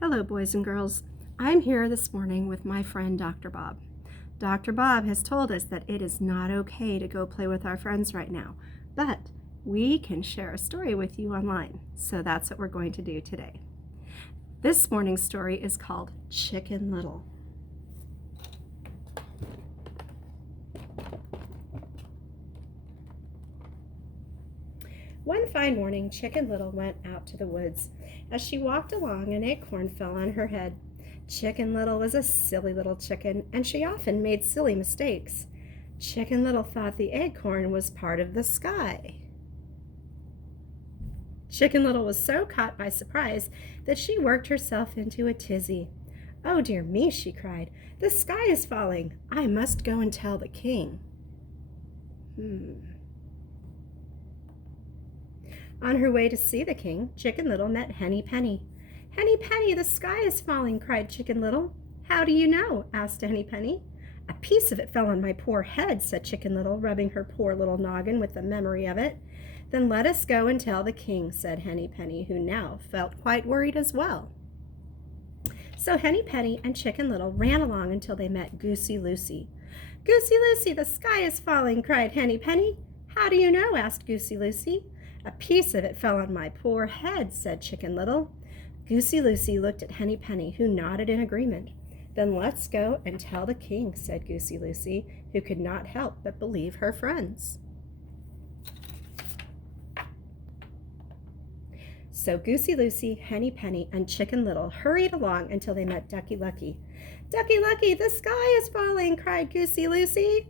Hello, boys and girls. I'm here this morning with my friend Dr. Bob. Dr. Bob has told us that it is not okay to go play with our friends right now, but we can share a story with you online. So that's what we're going to do today. This morning's story is called Chicken Little. One fine morning, Chicken Little went out to the woods. As she walked along, an acorn fell on her head. Chicken Little was a silly little chicken, and she often made silly mistakes. Chicken Little thought the acorn was part of the sky. Chicken Little was so caught by surprise that she worked herself into a tizzy. "Oh, dear me," she cried. "The sky is falling. I must go and tell the king." On her way to see the king, Chicken Little met Henny Penny. "Henny Penny, the sky is falling," cried Chicken Little. "How do you know?" asked Henny Penny. "A piece of it fell on my poor head," said Chicken Little, rubbing her poor little noggin with the memory of it. "Then let us go and tell the king," said Henny Penny, who now felt quite worried as well. So Henny Penny and Chicken Little ran along until they met Goosey Lucy. "Goosey Lucy, the sky is falling," cried Henny Penny. "How do you know?" asked Goosey Lucy. "A piece of it fell on my poor head," said Chicken Little. Goosey Lucy looked at Henny Penny, who nodded in agreement. "Then let's go and tell the king," said Goosey Lucy, who could not help but believe her friends. So Goosey Lucy, Henny Penny, and Chicken Little hurried along until they met Ducky Lucky. "Ducky Lucky, the sky is falling," cried Goosey Lucy.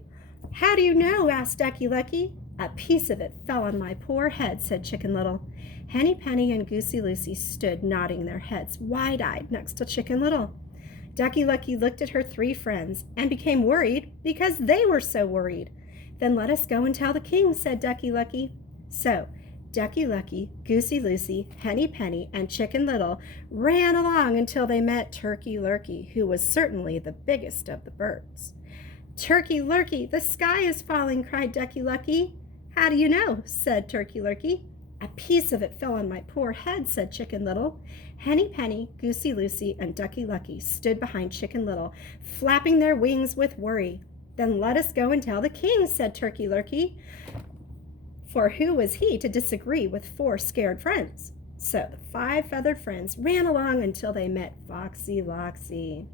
"How do you know?" asked Ducky Lucky. "A piece of it fell on my poor head," said Chicken Little. Henny Penny and Goosey Lucy stood nodding their heads wide-eyed next to Chicken Little. Ducky Lucky looked at her three friends and became worried because they were so worried. "Then let us go and tell the king," said Ducky Lucky. So Ducky Lucky, Goosey Lucy, Henny Penny, and Chicken Little ran along until they met Turkey Lurkey, who was certainly the biggest of the birds. "Turkey Lurkey, the sky is falling," cried Ducky Lucky. "How do you know?" said Turkey Lurkey. "A piece of it fell on my poor head," said Chicken Little. Henny Penny, Goosey Lucy, and Ducky Lucky stood behind Chicken Little, flapping their wings with worry. "Then let us go and tell the king," said Turkey Lurkey. For who was he to disagree with four scared friends? So the five feathered friends ran along until they met Foxy Loxy.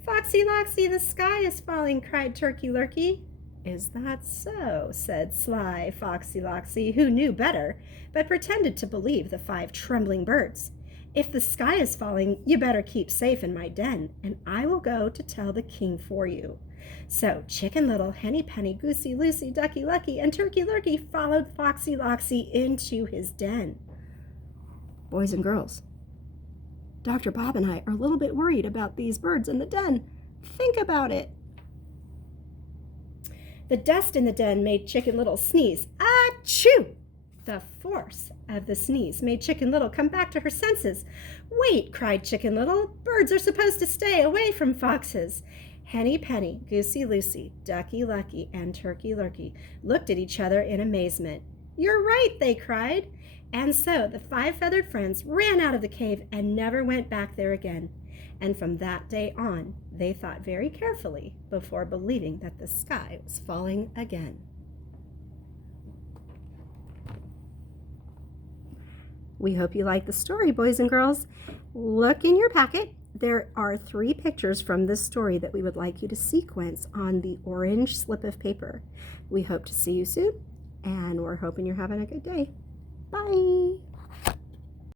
"Foxy Loxy, the sky is falling," cried Turkey Lurkey. "Is that so?" said sly Foxy Loxy, who knew better, but pretended to believe the five trembling birds. "If the sky is falling, you better keep safe in my den, and I will go to tell the king for you." So Chicken Little, Henny Penny, Goosey Lucy, Ducky Lucky, and Turkey Lurkey followed Foxy Loxy into his den. Boys and girls, Dr. Bob and I are a little bit worried about these birds in the den. Think about it. The dust in the den made Chicken Little sneeze. Achoo! The force of the sneeze made Chicken Little come back to her senses. "Wait," cried Chicken Little. "Birds are supposed to stay away from foxes." Henny Penny, Goosey Lucy, Ducky Lucky, and Turkey Lurkey looked at each other in amazement. "You're right," they cried. And so the five feathered friends ran out of the cave and never went back there again. And from that day on, they thought very carefully before believing that the sky was falling again. We hope you like the story, boys and girls. Look in your packet. There are 3 pictures from this story that we would like you to sequence on the orange slip of paper. We hope to see you soon, and we're hoping you're having a good day. Bye.